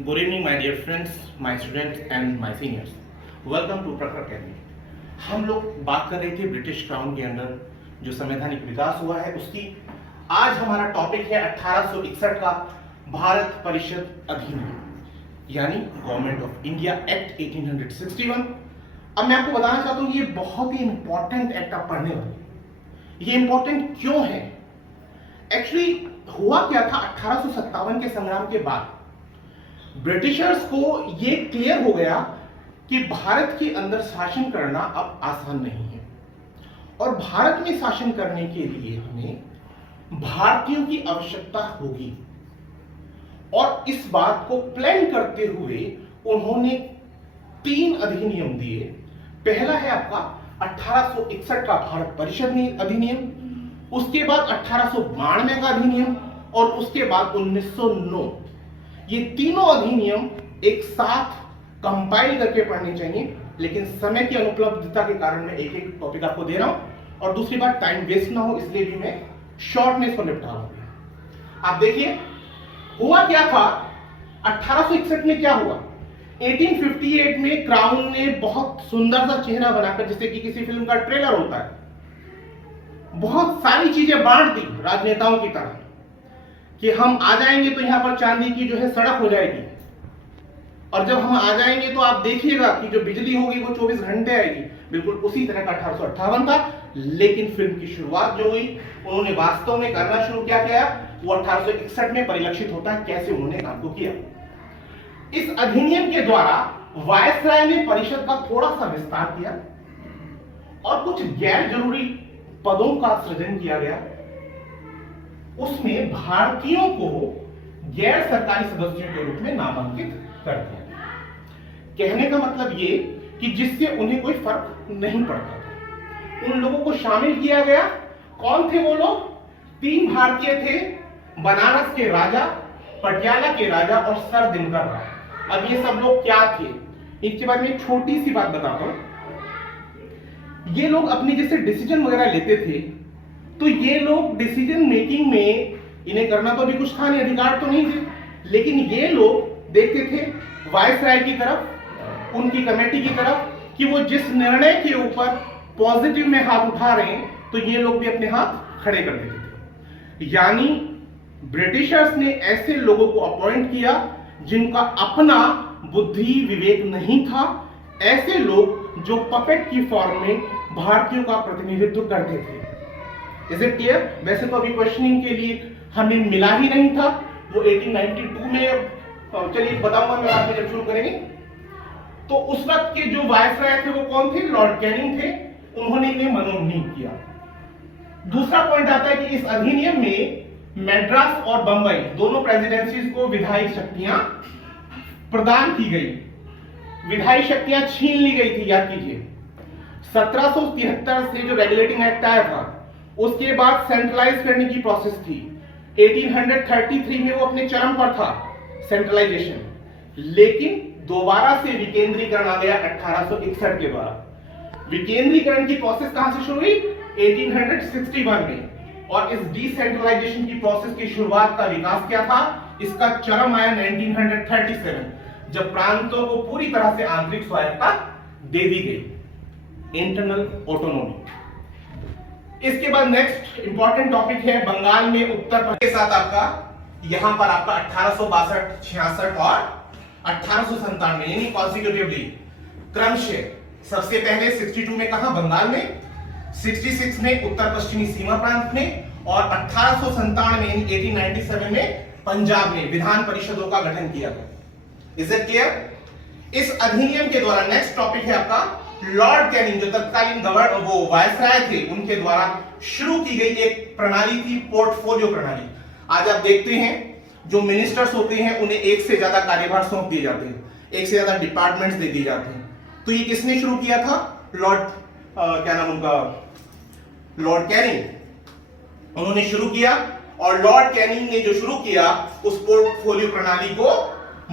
Good evening, my dear friends, my students and my seniors. Welcome to प्रखर academy. हम लोग बात कर रहे थे ब्रिटिश क्राउन के अंदर जो संवैधानिक विकास हुआ है उसकी। आज हमारा टॉपिक है 1861 का भारत परिषद अधिनियम यानी गवर्नमेंट ऑफ इंडिया एक्ट 1861। अब मैं आपको बताना चाहता हूं ये बहुत ही इंपॉर्टेंट एक्ट आप पढ़ने वाले। ये इंपॉर्टेंट क्यों है? एक्चुअली हुआ क्या था 1857 के संग्राम के बाद ब्रिटिशर्स को यह क्लियर हो गया कि भारत के अंदर शासन करना अब आसान नहीं है और भारत में शासन करने के लिए हमें भारतीयों की आवश्यकता होगी। और इस बात को प्लान करते हुए उन्होंने 3 अधिनियम दिए। पहला है आपका 1861 का भारत परिषद अधिनियम, उसके बाद 1892 का अधिनियम और उसके बाद 1909। ये तीनों अधिनियम एक साथ कंपाइल करके पढ़ने चाहिए, लेकिन समय की अनुपलब्धता के कारण मैं एक एक टॉपिक आपको दे रहा हूं और दूसरी बात टाइम वेस्ट ना हो इसलिए भी मैं शॉर्टनेस को निपटा रहा हूं। आप देखिए हुआ क्या था 1861 में। क्या हुआ 1858 में क्राउन ने बहुत सुंदर सा चेहरा बनाकर, जैसे कि किसी फिल्म का ट्रेलर होता है, बहुत सारी चीजें बांट दी राजनेताओं की तरह कि हम आ जाएंगे तो यहां पर चांदी की जो है सड़क हो जाएगी और जब हम आ जाएंगे तो आप देखिएगा कि जो बिजली होगी वो 24 घंटे आएगी। बिल्कुल उसी तरह का 1858 था। लेकिन फिल्म की शुरुआत जो हुई उन्होंने वास्तव में करना शुरू किया वो 1861 में परिलक्षित होता है कैसे उन्होंने काम को किया। इस अधिनियम के द्वारा वायसराय ने परिषद का थोड़ा सा विस्तार किया और कुछ गैर जरूरी पदों का सृजन किया गया। उसमें भारतीयों को गैर सरकारी सदस्यों के रूप में नामांकित कर दिया। कहने का मतलब ये कि जिससे उन्हें कोई फर्क नहीं पड़ता था उन लोगों को शामिल किया गया। कौन थे वो लोग? 3 भारतीय थे, बनारस के राजा, पटियाला के राजा और सर दिनकर राव। अब ये सब लोग क्या थे इसके बारे में छोटी सी बात बताता हूं। ये लोग अपनी जैसे डिसीजन वगैरह लेते थे तो ये लोग डिसीजन मेकिंग में इन्हें करना तो अभी कुछ था नहीं, अधिकार तो नहीं थे, लेकिन ये लोग देखते थे वायसराय की तरफ, उनकी कमेटी की तरफ कि वो जिस निर्णय के ऊपर पॉजिटिव में हाथ उठा रहे हैं तो ये लोग भी अपने हाथ खड़े कर देते थे। यानी ब्रिटिशर्स ने ऐसे लोगों को अपॉइंट किया जिनका अपना बुद्धि विवेक नहीं था, ऐसे लोग जो पपेट की फॉर्म में भारतीयों का प्रतिनिधित्व करते थे। Is it clear? वैसे तो अभी क्वेश्चनिंग के लिए हमें मिला ही नहीं था, वो 1892 में, चलिए बताऊंगा मैं बाद में जब शुरू करेंगे। तो उस वक्त के जो वायसराय थे वो कौन थे? लॉर्ड कैनिंग थे। उन्होंने इन्हें मनोनीत किया। दूसरा पॉइंट आता है कि इस अधिनियम में मैड्रास और बंबई दोनों प्रेसिडेंसीज को विधायी शक्तियां प्रदान की गई। विधायी शक्तियां छीन ली गई थी, याद कीजिए। 1773 से जो रेगुलेटिंग एक्ट आया था उसके बाद सेंट्रलाइज करने की प्रोसेस थी। 1833 में वो अपने चरम पर था सेंट्रलाइजेशन, लेकिन दोबारा से विकेंद्रीकरण आ गया 1861 के द्वारा। विकेंद्रीकरण की प्रोसेस कहां से शुरू हुई? 1861 में। और इस डिसेंट्रलाइजेशन की प्रोसेस की शुरुआत का विकास क्या था? इसका चरम आया 1937 जब प्रांतों को पूरी तरह से आंतरिक स्वायत्तता दे दी गई, इंटरनल ऑटोनॉमी। इसके बाद नेक्स्ट इंपॉर्टेंट टॉपिक है बंगाल में उत्तर प्रदेश के साथ आपका यहां पर आपका 1862, 66 और 1897 यानी कॉन्सिक्यूटिवली क्रमशः सबसे पहले 62 में कहा बंगाल में, 66 में उत्तर पश्चिमी सीमा प्रांत में और 1897 यानी 1897 में पंजाब में विधान परिषदों का गठन किया गया। Is it clear? इस अधिनियम के द्वारा नेक्स्ट टॉपिक है आपका लॉर्ड कैनिंग, जो तत्कालीन गवर्नर वो वायसराय थे, उनके द्वारा शुरू की गई एक प्रणाली थी पोर्टफोलियो प्रणाली। आज आप देखते हैं जो मिनिस्टर्स होते हैं उन्हें एक से ज्यादा कार्यभार सौंप दिए जाते हैं, एक से ज्यादा डिपार्टमेंट्स दे दिए जाते हैं। तो ये किसने शुरू किया था? लॉर्ड क्या नाम उनका? Lord Canning. उन्होंने शुरू किया और लॉर्ड कैनिंग ने जो शुरू किया उस पोर्टफोलियो प्रणाली को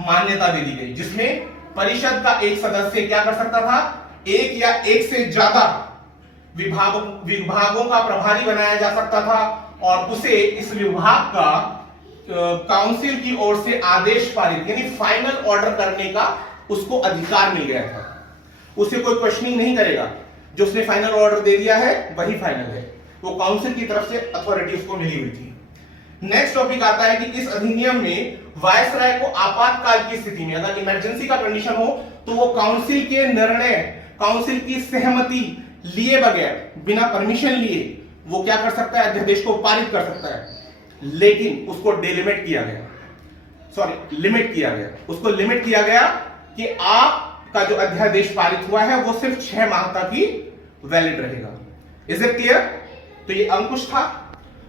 मान्यता दे दी गई, जिसमें परिषद का एक सदस्य क्या कर सकता था? एक या एक से ज्यादा विभागों का प्रभारी बनाया जा सकता था और उसे इस विभाग का काउंसिल की ओर से आदेश पारित यानी फाइनल ऑर्डर करने का उसको अधिकार मिल गया था। उसे कोई क्वेश्चनिंग नहीं करेगा, जो उसने फाइनल ऑर्डर दे दिया है वही फाइनल है, वो काउंसिल की तरफ से अथॉरिटी उसको मिली हुई थी। नेक्स्ट टॉपिक आता है कि इस अधिनियम में वायसराय को आपातकाल की स्थिति में अगर इमरजेंसी का कंडीशन हो तो वो काउंसिल के निर्णय, काउंसिल की सहमति लिए बगैर, बिना परमिशन लिए वो क्या कर सकता है, अध्यादेश को पारित कर सकता है। लेकिन उसको डिलिमिट किया गया, लिमिट किया गया, उसको लिमिट किया गया कि आपका जो अध्यादेश पारित हुआ है वो सिर्फ 6 माह तक ही वैलिड रहेगा। Is it clear? तो ये अंकुश था।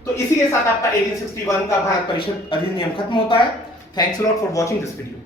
तो इसी के साथ आपका 1861 का भारत परिषद अधिनियम खत्म होता है। Thanks a lot for watching this video.